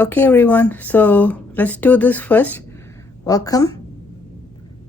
Okay everyone, so let's do this first. Welcome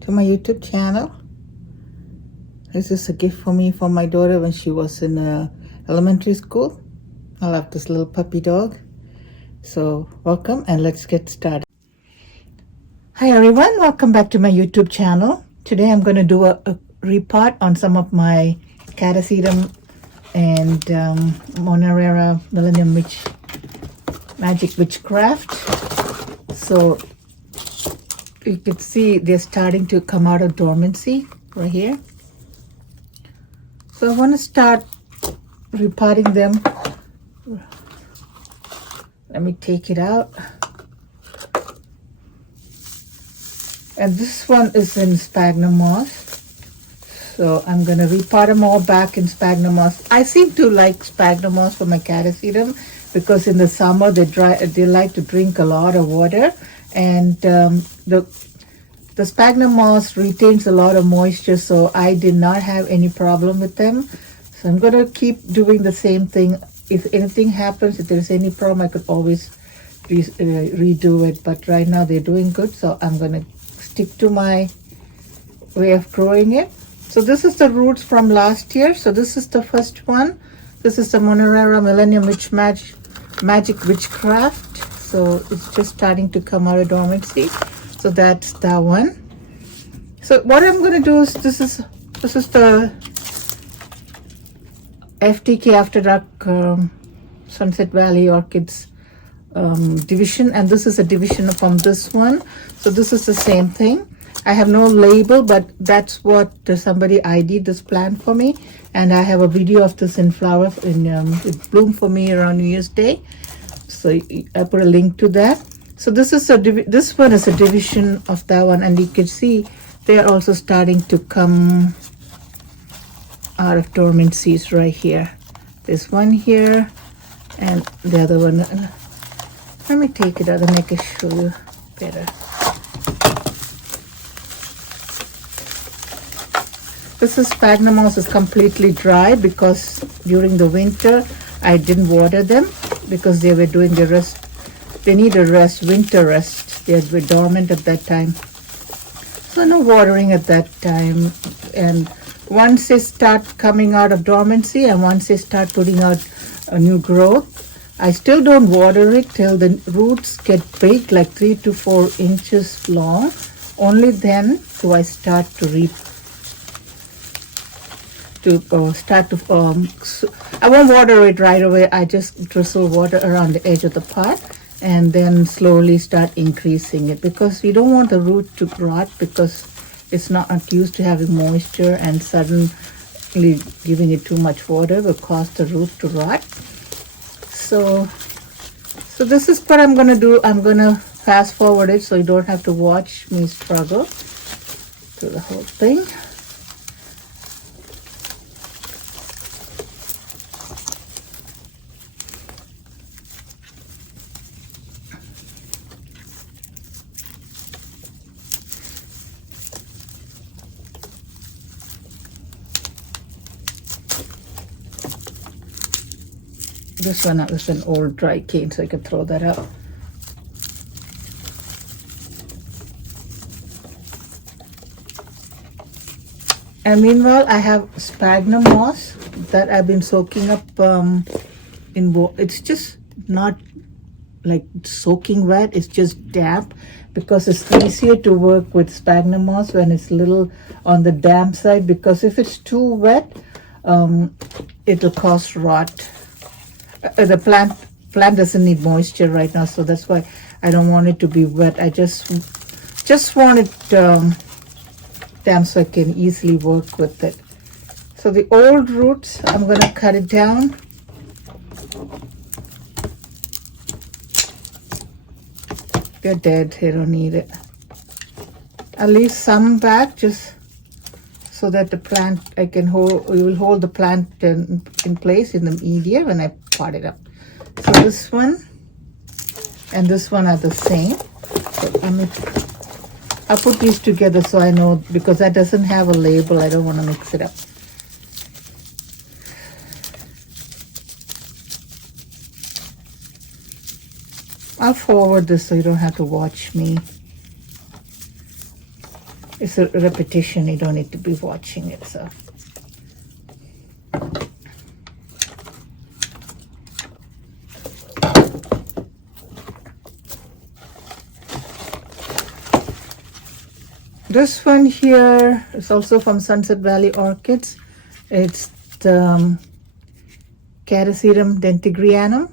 to my YouTube channel. This is a gift for me from my daughter when she was in elementary school. I love this little puppy dog. So welcome and let's get started. Hi everyone, welcome back to my YouTube channel. Today I'm going to do a repot on some of my Catasetum and Monarera Millennium Magic Witchcraft. So you can see they're starting to come out of dormancy right here. So I want to start repotting them. Let me take it out. And this one is in sphagnum moss. So I'm going to repot them all back in sphagnum moss. I seem to like sphagnum moss for my Catasetum because in the summer they like to drink a lot of water, and the sphagnum moss retains a lot of moisture, so I did not have any problem with them. So I'm going to keep doing the same thing. If anything happens, if there's any problem, I could always redo it, but right now they're doing good, so I'm going to stick to my way of growing it. So this is the roots from last year. So this is the first one. This is the Monarera Millennium Magic Witchcraft. So it's just starting to come out of dormancy. So that's that one. So what I'm going to do is this is the FTK After Dark Sunset Valley Orchids division, and this is a division from this one. So this is the same thing. I have no label, but that's what somebody ID'd this plant for me, and I have a video of this in flower. It bloomed for me around New Year's Day, so I put a link to that. So this one is a division of that one, and you can see they're also starting to come out of dormancies right here. There's one here, and the other one. Let me take it out and make it show you better. This is sphagnum moss is completely dry because during the winter I didn't water them because they were doing the rest. They need a rest, winter rest. They were dormant at that time. So no watering at that time. And once they start coming out of dormancy and once they start putting out a new growth, I still don't water it till the roots get big, like 3 to 4 inches long. Only then do I start to I won't water it right away. I just drizzle water around the edge of the pot and then slowly start increasing it, because we don't want the root to rot because it's not used to having moisture, and suddenly giving it too much water will cause the root to rot. So this is what I'm going to do. I'm going to fast forward it so you don't have to watch me struggle through the whole thing. This one is an old dry cane, so I can throw that out. And meanwhile, I have sphagnum moss that I've been soaking up it's just not like soaking wet, it's just damp, because it's easier to work with sphagnum moss when it's little on the damp side, because if it's too wet, it'll cause rot. The plant doesn't need moisture right now, so that's why I don't want it to be wet. I just want it damp so I can easily work with it. So the old roots, I'm going to cut it down. They're dead, they don't need it. I'll leave some back just so that the plant, we will hold the plant in place in the media when I pot it up. So this one and this one are the same. So I'll put these together so I know, because that doesn't have a label. I don't want to mix it up. I'll forward this so you don't have to watch me. It's a repetition, you don't need to be watching it, so. This one here is also from Sunset Valley Orchids. It's the Catasetum dentigrianum.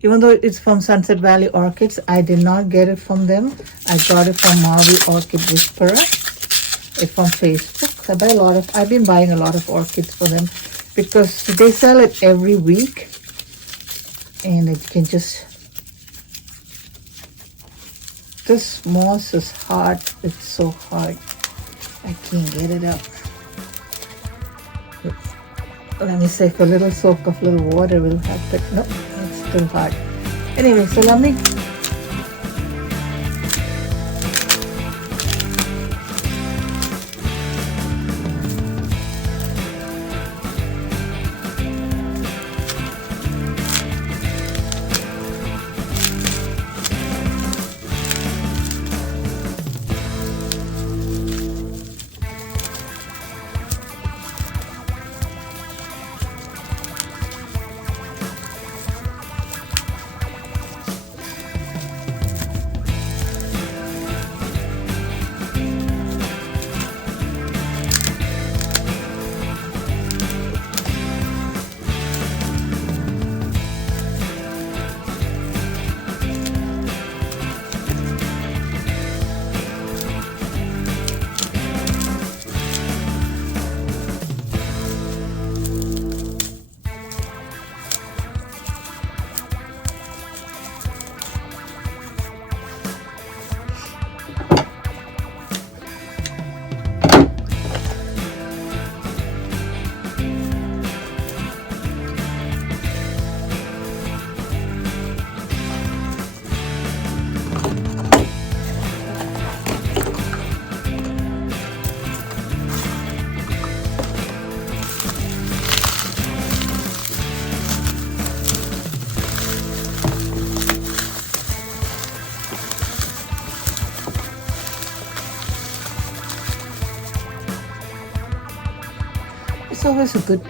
Even though it's from Sunset Valley Orchids, I did not get it from them. I got it from Marvel Orchid Whisperer. It's from Facebook. I've been buying a lot of orchids for them because they sell it every week, and it can just. This moss is hard. It's so hard. I can't get it up. Let me say, if a little soak of little water will help it. Nope, it's still hard. Anyway, so let me. It's always a good.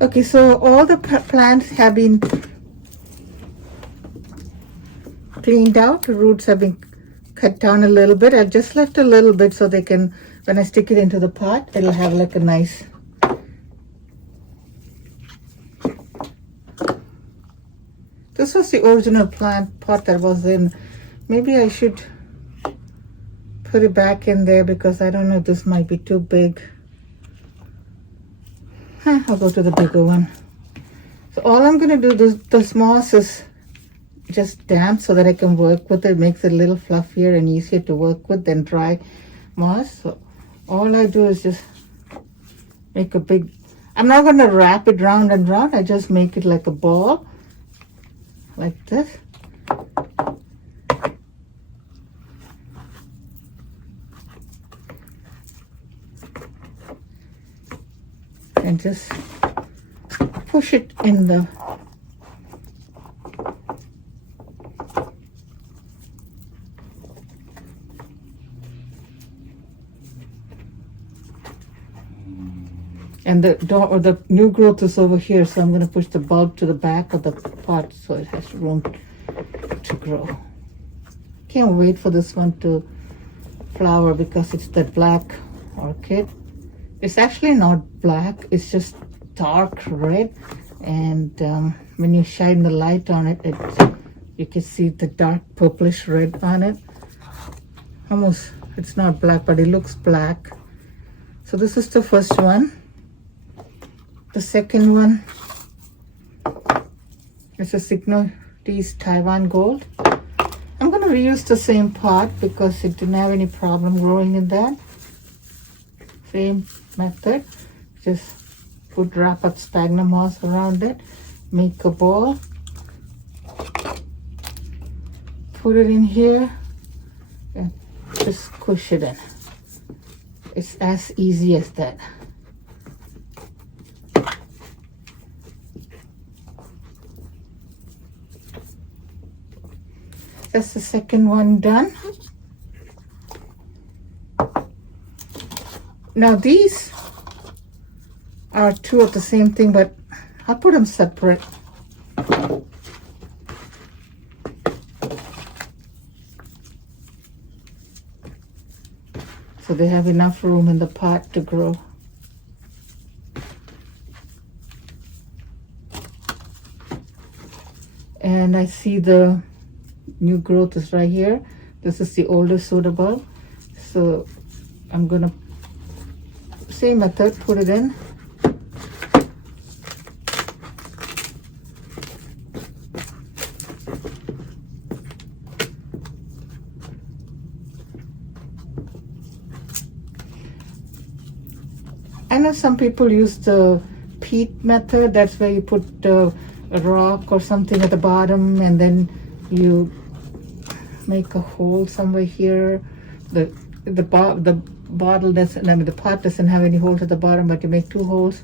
Okay, so all the plants have been cleaned out. The roots have been cut down a little bit. I've just left a little bit so they can, when I stick it into the pot, it'll have like a nice. This was the original plant pot that was in Maybe I should put it back in there because I don't know, this might be too big. I'll go to the bigger one. So all I'm going to do, this moss is just damp so that I can work with it. It makes it a little fluffier and easier to work with than dry moss. So all I do is just make a big, I'm not going to wrap it round and round. I just make it like a ball, like this. And just push it in the and the new growth is over here, so I'm going to push the bulb to the back of the pot so it has room to grow. Can't wait for this one to flower because it's the black orchid. It's actually not black, it's just dark red, and when you shine the light on it, you can see the dark purplish red on it. Almost, it's not black, but it looks black. So this is the first one. The second one is a Signotes Taiwan Gold. I'm going to reuse the same pot because it didn't have any problem growing in that. Same method. Just wrap up sphagnum moss around it, make a ball, put it in here, and just squish it in. It's as easy as that. That's the second one done. Now these are two of the same thing, but I'll put them separate. So they have enough room in the pot to grow. And I see the new growth is right here. This is the older soda bulb. So I'm gonna, same method, put it in. I know some people use the peat method. That's where you put a rock or something at the bottom and then you make a hole somewhere here. The bottle doesn't, I mean the pot doesn't have any holes at the bottom, but you make two holes,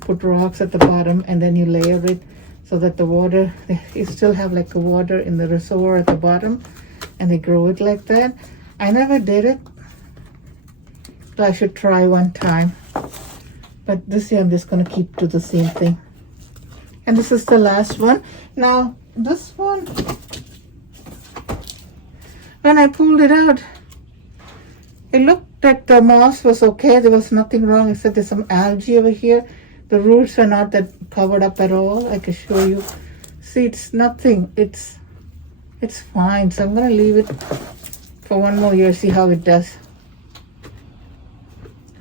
put rocks at the bottom, and then you layer it so that the water, you still have like a water in the reservoir at the bottom, and they grow it like that. I never did it, but I should try one time. But this year I'm just going to keep to the same thing. And this is the last one. Now this one, when I pulled it out, it looked like the moss was okay. There was nothing wrong except there's some algae over here. The roots are not that covered up at all. I can show you. See, it's nothing. It's fine. So I'm going to leave it for one more year, see how it does.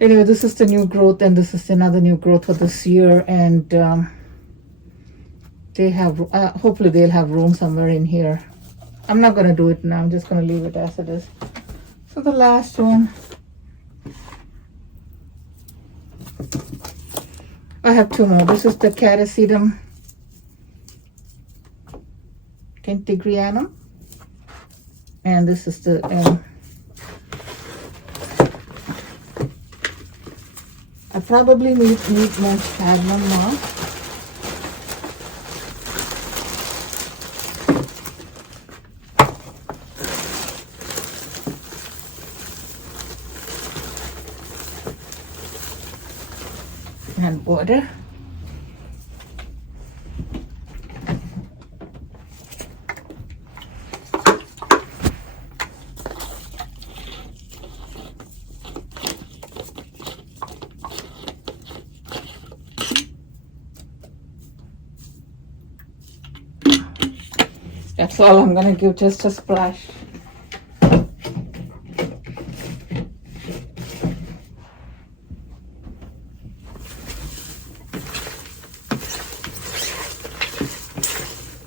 Anyway, this is the new growth, and this is another new growth for this year. And they have, hopefully they'll have room somewhere in here. I'm not going to do it now. I'm just going to leave it as it is. So the last one, I have two more. This is the Catasetum Kentigrianum, and this is the I probably need more sphagnum moss. And water. That's all I'm gonna give, just a splash.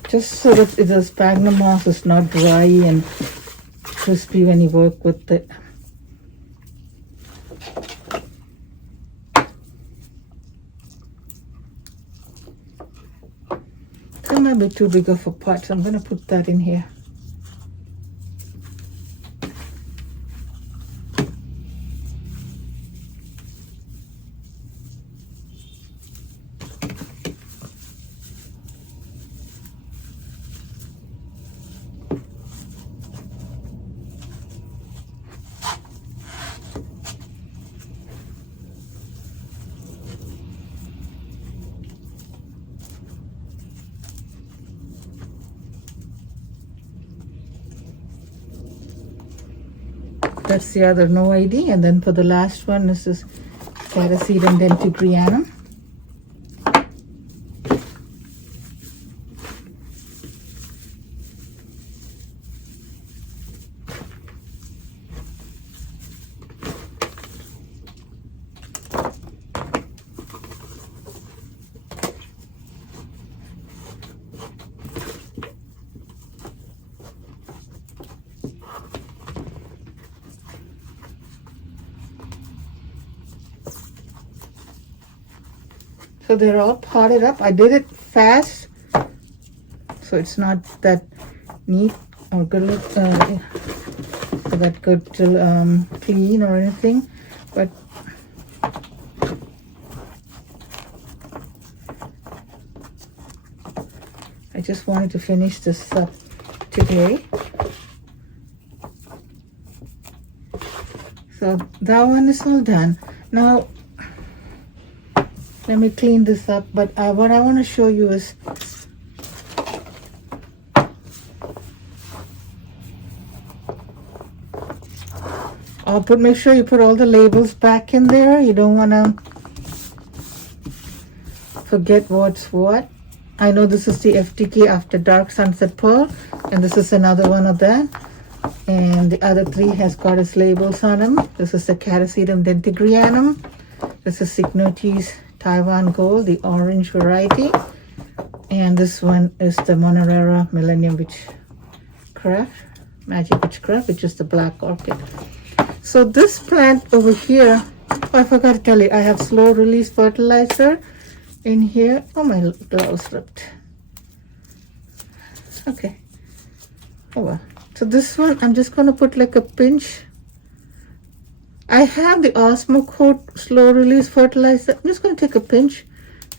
just so that the sphagnum moss is not dry and crispy when you work with it. That might be too big of a pot, so I'm going to put that in here. That's the other no ID. And then for the last one, this is Catasetum Repot. So they're all potted up. I did it fast, so it's not that neat or good look, that good to clean or anything. But I just wanted to finish this up today. So that one is all done. Now let me clean this up, but what I want to show you is make sure you put all the labels back in there. You don't want to forget what's what. I know this is the FTK After Dark Sunset Pearl, and this is another one of that. And the other three has got its labels on them. This is the Catasetum Repot. This is Signotes Taiwan Gold, the orange variety. And this one is the Monarera Millennium Witchcraft, Magic Witchcraft, which is the black orchid. So this plant over here, oh, I forgot to tell you, I have slow release fertilizer in here. Oh, my gloves ripped. Okay. Oh well. So this one, I'm just going to put like a pinch. I have the Osmocote slow release fertilizer. I'm just going to take a pinch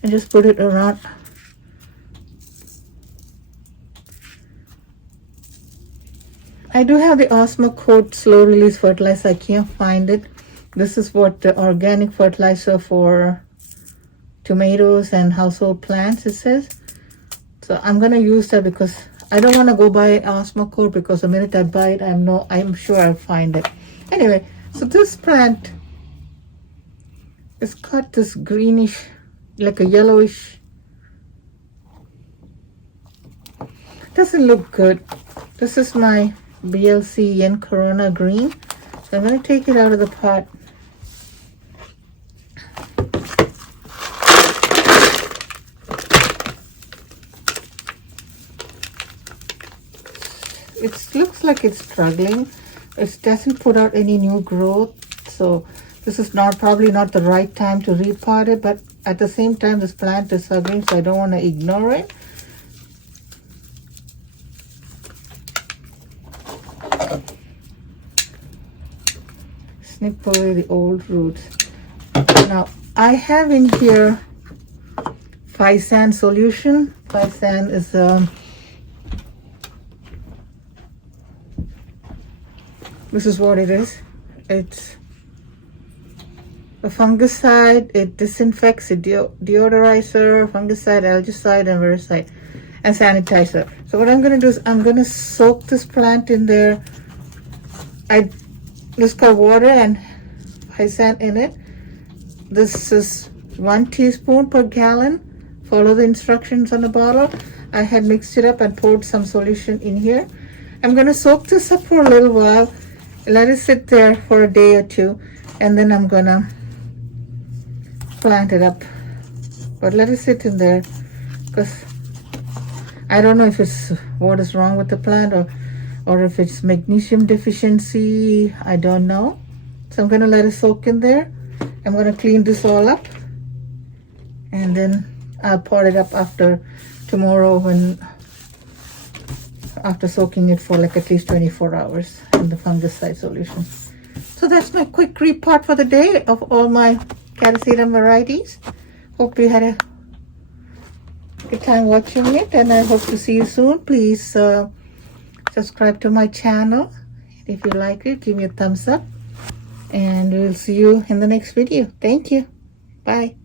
and just put it around. I do have the Osmocote slow release fertilizer. I can't find it. This is what the organic fertilizer for tomatoes and household plants, it says. So I'm going to use that because I don't want to go buy Osmocote, because the minute I buy it, I'm sure I'll find it. Anyway, so this plant, it's got this greenish, like a yellowish, doesn't look good. This is my BLC Yen Corona green. So I'm going to take it out of the pot. It looks like it's struggling. It doesn't put out any new growth, so this is probably not the right time to repot it, but at the same time this plant is struggling, so I don't want to ignore it. Snip away the old roots. Now I have in here Physan solution. Physan is this is what it is. It's a fungicide. It disinfects, a deodorizer, fungicide, algicide, and vericide, and sanitizer. So what I'm going to do is I'm going to soak this plant in there. I just got water and Physan in it. This is 1 teaspoon per gallon. Follow the instructions on the bottle. I had mixed it up and poured some solution in here. I'm going to soak this up for a little while. Let it sit there for a day or two, and then I'm gonna plant it up. But let it sit in there, because I don't know if it's what is wrong with the plant or if it's magnesium deficiency. I don't know. So I'm going to let it soak in there. I'm going to clean this all up, and then I'll pot it up after tomorrow after soaking it for like at least 24 hours in the fungicide solution. So that's my quick repot for the day of all my Catasetum varieties. Hope you had a good time watching it, and I hope to see you soon. Please subscribe to my channel. If you like it, give me a thumbs up, and we'll see you in the next video. Thank you. Bye.